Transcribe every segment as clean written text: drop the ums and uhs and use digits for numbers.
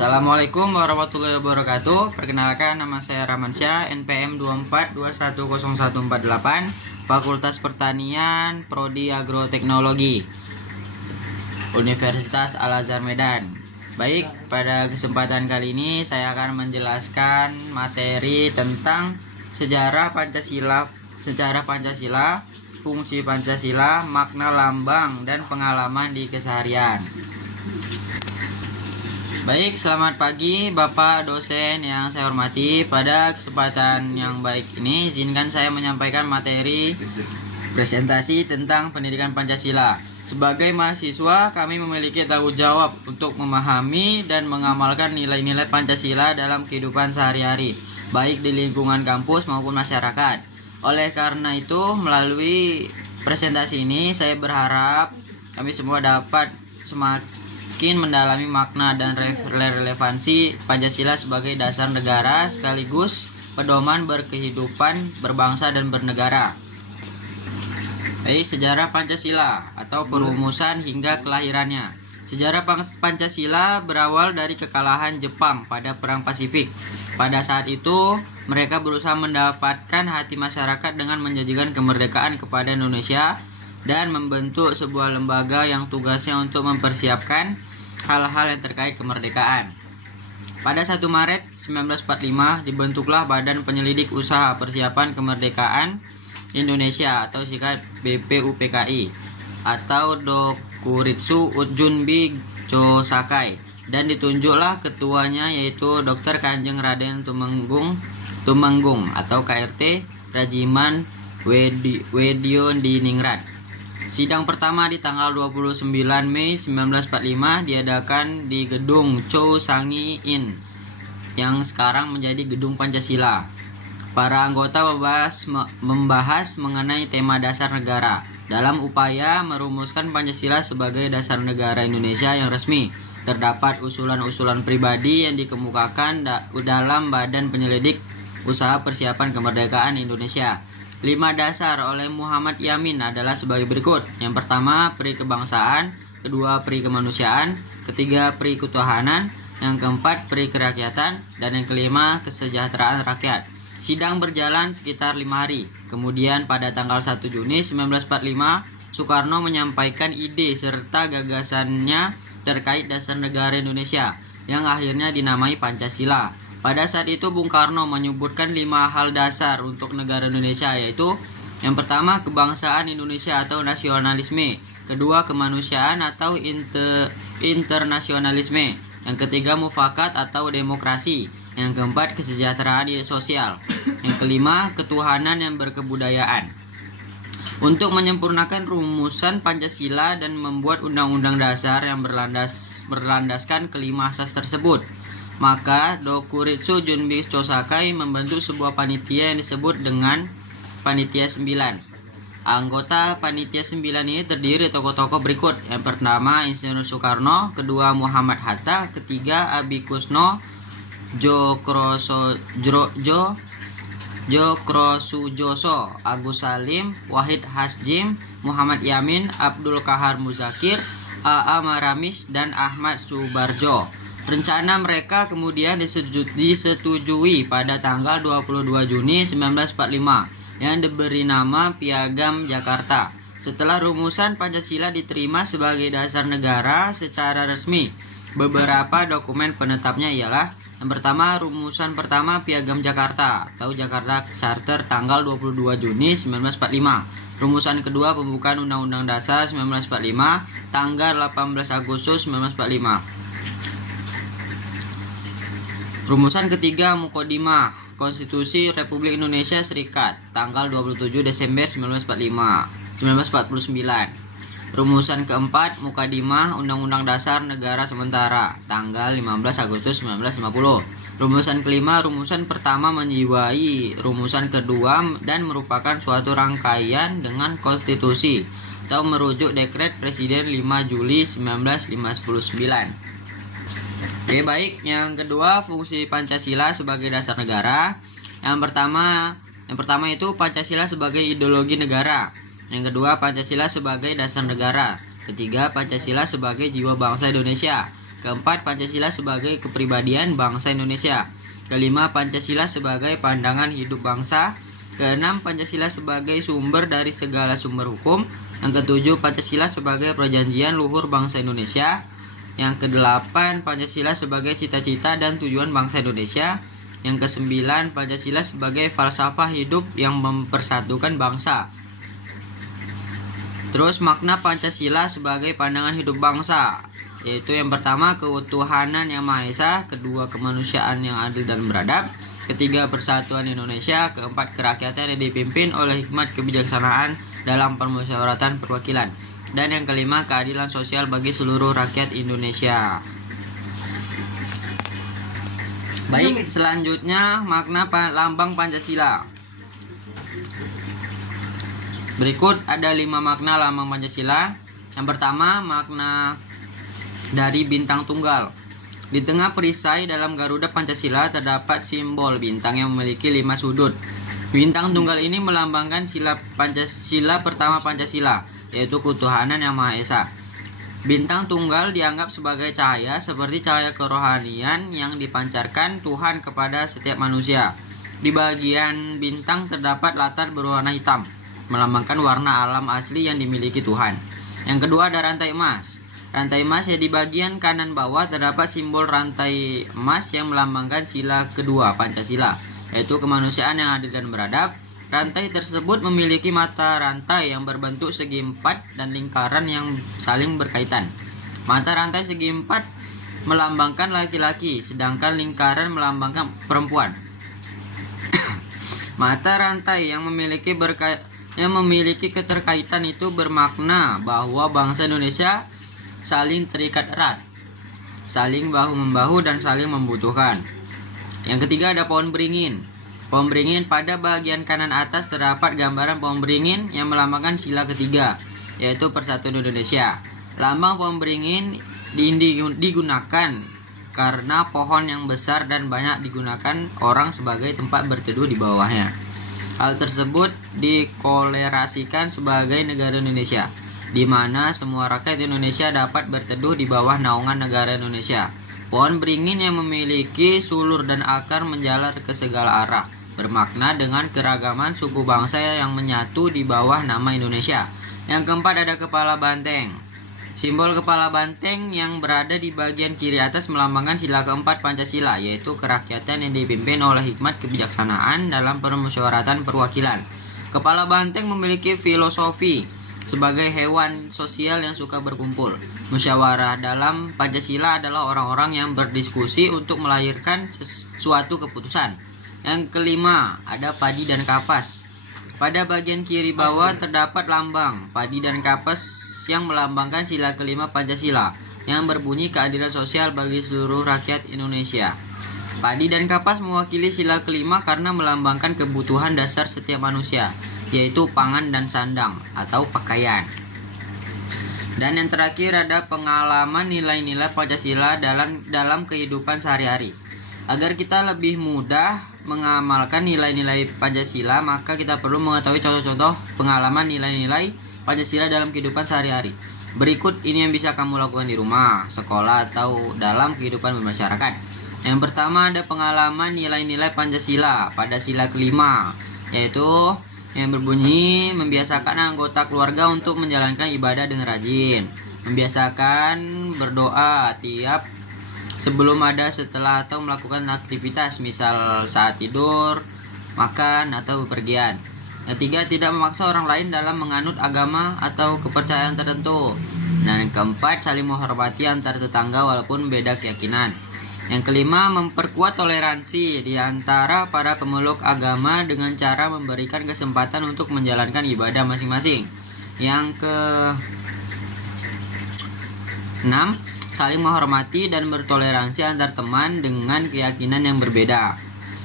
Assalamualaikum warahmatullahi wabarakatuh. Perkenalkan, nama saya Ramansyah, NPM 24210148, Fakultas Pertanian, Prodi Agroteknologi, Universitas Al-Azhar Medan. Baik, pada kesempatan kali ini saya akan menjelaskan materi tentang sejarah Pancasila, fungsi Pancasila, makna lambang, dan pengalaman di keseharian. Baik, selamat pagi Bapak dosen yang saya hormati. Pada kesempatan yang baik ini, izinkan saya menyampaikan materi presentasi tentang pendidikan Pancasila. Sebagai mahasiswa, kami memiliki tanggung jawab untuk memahami dan mengamalkan nilai-nilai Pancasila dalam kehidupan sehari-hari, baik di lingkungan kampus maupun masyarakat. Oleh karena itu, melalui presentasi ini, saya berharap kami semua dapat semakin mendalami makna dan relevansi Pancasila sebagai dasar negara sekaligus pedoman berkehidupan berbangsa dan bernegara. Baik, sejarah Pancasila atau perumusan hingga kelahirannya. Sejarah Pancasila berawal dari kekalahan Jepang pada Perang Pasifik. Pada saat itu, mereka berusaha mendapatkan hati masyarakat dengan menjanjikan kemerdekaan kepada Indonesia dan membentuk sebuah lembaga yang tugasnya untuk mempersiapkan hal-hal yang terkait kemerdekaan. Pada 1 Maret 1945 dibentuklah Badan Penyelidik Usaha Persiapan Kemerdekaan Indonesia atau singkat BPUPKI atau Dokuritsu Utjunbi Chosakai, dan ditunjuklah ketuanya yaitu Dr. Kanjeng Raden Tumenggung atau KRT Rajiman Weddiondiningrat. Sidang pertama di tanggal 29 Mei 1945 diadakan di Gedung Chow Sangi In yang sekarang menjadi Gedung Pancasila. Para anggota membahas mengenai tema dasar negara dalam upaya merumuskan Pancasila sebagai dasar negara Indonesia yang resmi. Terdapat usulan-usulan pribadi yang dikemukakan dalam Badan Penyelidik Usaha Persiapan Kemerdekaan Indonesia. 5 dasar oleh Muhammad Yamin adalah sebagai berikut. Yang pertama, pri kebangsaan, kedua, pri kemanusiaan, ketiga, pri ketuhanan, yang keempat, pri kerakyatan, dan yang kelima, kesejahteraan rakyat. Sidang berjalan sekitar 5 hari. Kemudian pada tanggal 1 Juni 1945, Soekarno menyampaikan ide serta gagasannya terkait dasar negara Indonesia yang akhirnya dinamai Pancasila. Pada saat itu Bung Karno menyebutkan 5 hal dasar untuk negara Indonesia, yaitu yang pertama, kebangsaan Indonesia atau nasionalisme, kedua, kemanusiaan atau internasionalisme, yang ketiga, mufakat atau demokrasi, yang keempat, kesejahteraan sosial, yang kelima, ketuhanan yang berkebudayaan. Untuk menyempurnakan rumusan Pancasila dan membuat undang-undang dasar yang berlandaskan kelima asas tersebut, maka Dokuritsu Junbi Chosakai membentuk sebuah panitia yang disebut dengan Panitia 9. Anggota Panitia 9 ini terdiri tokoh-tokoh berikut. Yang pertama, Insinyur Soekarno, kedua, Muhammad Hatta, ketiga, Abi Kusno, Jokrosujoso, Agus Salim, Wahid Hasjim, Muhammad Yamin, Abdul Kahar Muzakir, A.A. Maramis, dan Ahmad Subarjo. Rencana mereka kemudian disetujui pada tanggal 22 Juni 1945 yang diberi nama Piagam Jakarta. Setelah rumusan Pancasila diterima sebagai dasar negara secara resmi, beberapa dokumen penetapnya ialah: yang pertama, rumusan pertama Piagam Jakarta atau Jakarta Charter tanggal 22 Juni 1945. Rumusan kedua, pembukaan Undang-Undang Dasar 1945 tanggal 18 Agustus 1945. Rumusan ketiga, Mukodimah Konstitusi Republik Indonesia Serikat tanggal 27 Desember 1949. Rumusan keempat, Mukadimah Undang-Undang Dasar Negara Sementara tanggal 15 Agustus 1950. Rumusan kelima, rumusan pertama menjiwai rumusan kedua dan merupakan suatu rangkaian dengan konstitusi atau merujuk dekret Presiden 5 Juli 1959. Oke, baik. Yang kedua, fungsi Pancasila sebagai dasar negara. Yang pertama itu Pancasila sebagai ideologi negara. Yang kedua, Pancasila sebagai dasar negara. Ketiga, Pancasila sebagai jiwa bangsa Indonesia. Keempat, Pancasila sebagai kepribadian bangsa Indonesia. Kelima, Pancasila sebagai pandangan hidup bangsa. Keenam, Pancasila sebagai sumber dari segala sumber hukum. Yang ketujuh, Pancasila sebagai perjanjian luhur bangsa Indonesia. Yang kedelapan, Pancasila sebagai cita-cita dan tujuan bangsa Indonesia. Yang kesembilan, Pancasila sebagai falsafah hidup yang mempersatukan bangsa. Terus makna Pancasila sebagai pandangan hidup bangsa, yaitu yang pertama keutuhanan yang Maha Esa, kedua kemanusiaan yang adil dan beradab, ketiga persatuan Indonesia, keempat kerakyatan yang dipimpin oleh hikmat kebijaksanaan dalam permusyawaratan perwakilan, dan yang kelima keadilan sosial bagi seluruh rakyat Indonesia. Baik, selanjutnya makna lambang Pancasila. Berikut ada 5 makna lambang Pancasila. Yang pertama, makna dari bintang tunggal. Di tengah perisai dalam Garuda Pancasila terdapat simbol bintang yang memiliki 5 sudut. Bintang tunggal ini melambangkan sila pertama Pancasila, yaitu keutuhanan yang Maha Esa. Bintang tunggal dianggap sebagai cahaya seperti cahaya kerohanian yang dipancarkan Tuhan kepada setiap manusia. Di bagian bintang terdapat latar berwarna hitam, melambangkan warna alam asli yang dimiliki Tuhan. Yang kedua ada rantai emas. Rantai emas ya, di bagian kanan bawah terdapat simbol rantai emas yang melambangkan sila kedua Pancasila, yaitu kemanusiaan yang adil dan beradab. Rantai tersebut memiliki mata rantai yang berbentuk segi empat dan lingkaran yang saling berkaitan. Mata rantai segi empat melambangkan laki-laki, sedangkan lingkaran melambangkan perempuan. Mata rantai yang memiliki keterkaitan itu bermakna bahwa bangsa Indonesia saling terikat erat, saling bahu-membahu dan saling membutuhkan. Yang ketiga ada pohon beringin. Pohon beringin, pada bagian kanan atas terdapat gambaran pohon beringin yang melambangkan sila ketiga, yaitu persatuan Indonesia. Lambang pohon beringin digunakan karena pohon yang besar dan banyak digunakan orang sebagai tempat berteduh di bawahnya. Hal tersebut dikolerasikan sebagai negara Indonesia, di mana semua rakyat Indonesia dapat berteduh di bawah naungan negara Indonesia. Pohon beringin yang memiliki sulur dan akar menjalar ke segala arah, bermakna dengan keragaman suku bangsa yang menyatu di bawah nama Indonesia. Yang keempat ada kepala banteng. Simbol kepala banteng yang berada di bagian kiri atas melambangkan sila keempat Pancasila, yaitu kerakyatan yang dipimpin oleh hikmat kebijaksanaan dalam permusyawaratan perwakilan. Kepala banteng memiliki filosofi sebagai hewan sosial yang suka berkumpul. Musyawarah dalam Pancasila adalah orang-orang yang berdiskusi untuk melahirkan suatu keputusan. Yang kelima ada padi dan kapas. Pada bagian kiri bawah terdapat lambang padi dan kapas yang melambangkan sila kelima Pancasila yang berbunyi keadilan sosial bagi seluruh rakyat Indonesia. Padi dan kapas mewakili sila kelima karena melambangkan kebutuhan dasar setiap manusia, yaitu pangan dan sandang atau pakaian. Dan yang terakhir ada pengalaman nilai-nilai Pancasila dalam kehidupan sehari-hari. Agar kita lebih mudah mengamalkan nilai-nilai Pancasila, maka kita perlu mengetahui contoh-contoh pengalaman nilai-nilai Pancasila dalam kehidupan sehari-hari. Berikut ini yang bisa kamu lakukan di rumah, sekolah, atau dalam kehidupan bermasyarakat. Yang pertama ada pengalaman nilai-nilai Pancasila pada sila kelima, yaitu yang berbunyi membiasakan anggota keluarga untuk menjalankan ibadah dengan rajin, membiasakan berdoa tiap sebelum, ada, setelah, atau melakukan aktivitas, misal saat tidur, makan, atau bepergian. Ketiga, tidak memaksa orang lain dalam menganut agama atau kepercayaan tertentu. Dan yang keempat, saling menghormati antar tetangga walaupun beda keyakinan. Yang kelima, memperkuat toleransi di antara para pemeluk agama dengan cara memberikan kesempatan untuk menjalankan ibadah masing-masing. Yang keenam, saling menghormati dan bertoleransi antar teman dengan keyakinan yang berbeda.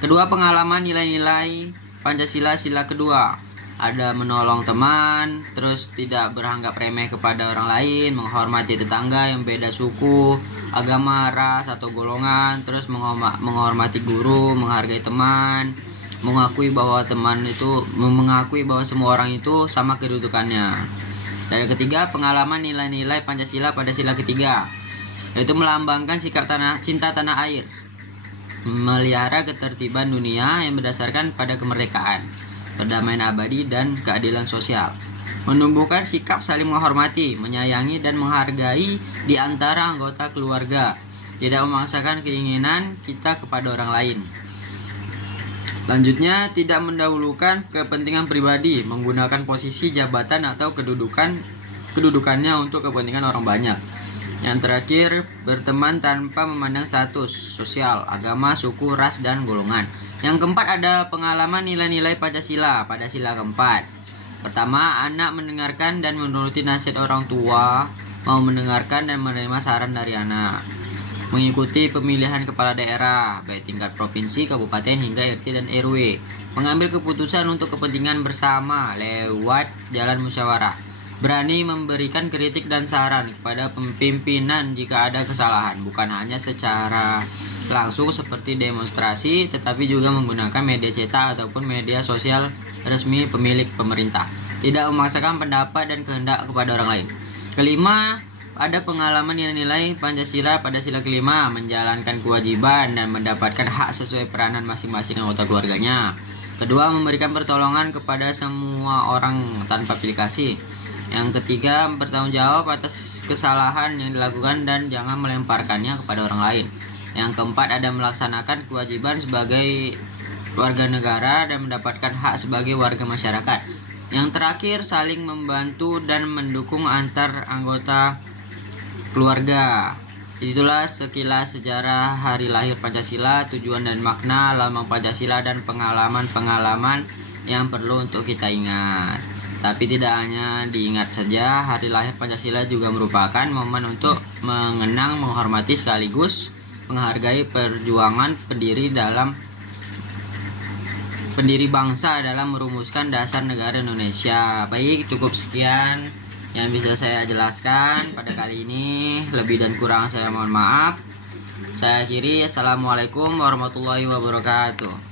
Kedua, pengalaman nilai-nilai Pancasila sila kedua ada menolong teman, terus tidak beranggap remeh kepada orang lain, menghormati tetangga yang beda suku, agama, ras, atau golongan, terus menghormati guru, menghargai teman, mengakui bahwa semua orang itu sama kedudukannya. Dan yang ketiga, pengalaman nilai-nilai Pancasila pada sila ketiga yaitu melambangkan sikap cinta tanah air, melihara ketertiban dunia yang berdasarkan pada kemerdekaan, perdamaian abadi, dan keadilan sosial, menumbuhkan sikap saling menghormati, menyayangi, dan menghargai di antara anggota keluarga, tidak memaksakan keinginan kita kepada orang lain. Selanjutnya, tidak mendahulukan kepentingan pribadi, menggunakan posisi jabatan atau kedudukannya untuk kepentingan orang banyak. Yang terakhir, berteman tanpa memandang status sosial, agama, suku, ras, dan golongan. Yang keempat, ada pengalaman nilai-nilai Pancasila pada sila keempat. Pertama, anak mendengarkan dan menuruti nasihat orang tua, mau mendengarkan dan menerima saran dari anak. Mengikuti pemilihan kepala daerah, baik tingkat provinsi, kabupaten, hingga RT dan RW. Mengambil keputusan untuk kepentingan bersama lewat jalan musyawarah. Berani memberikan kritik dan saran kepada pimpinan jika ada kesalahan, bukan hanya secara langsung seperti demonstrasi, tetapi juga menggunakan media cetak ataupun media sosial resmi pemilik pemerintah. Tidak memaksakan pendapat dan kehendak kepada orang lain. Kelima, ada pengalaman nilai-nilai Pancasila pada sila kelima, menjalankan kewajiban dan mendapatkan hak sesuai peranan masing-masing anggota keluarganya. Kedua, memberikan pertolongan kepada semua orang tanpa pilih kasih. Yang ketiga, bertanggung jawab atas kesalahan yang dilakukan dan jangan melemparkannya kepada orang lain. Yang keempat, ada melaksanakan kewajiban sebagai warga negara dan mendapatkan hak sebagai warga masyarakat. Yang terakhir, saling membantu dan mendukung antar anggota keluarga. Itulah sekilas sejarah hari lahir Pancasila, tujuan dan makna lambang Pancasila, dan pengalaman-pengalaman yang perlu untuk kita ingat. Tapi tidak hanya diingat saja, hari lahir Pancasila juga merupakan momen untuk mengenang, menghormati, sekaligus menghargai perjuangan pendiri bangsa dalam merumuskan dasar negara Indonesia. Baik, cukup sekian yang bisa saya jelaskan pada kali ini. Lebih dan kurang saya mohon maaf. Saya akhiri. Assalamualaikum warahmatullahi wabarakatuh.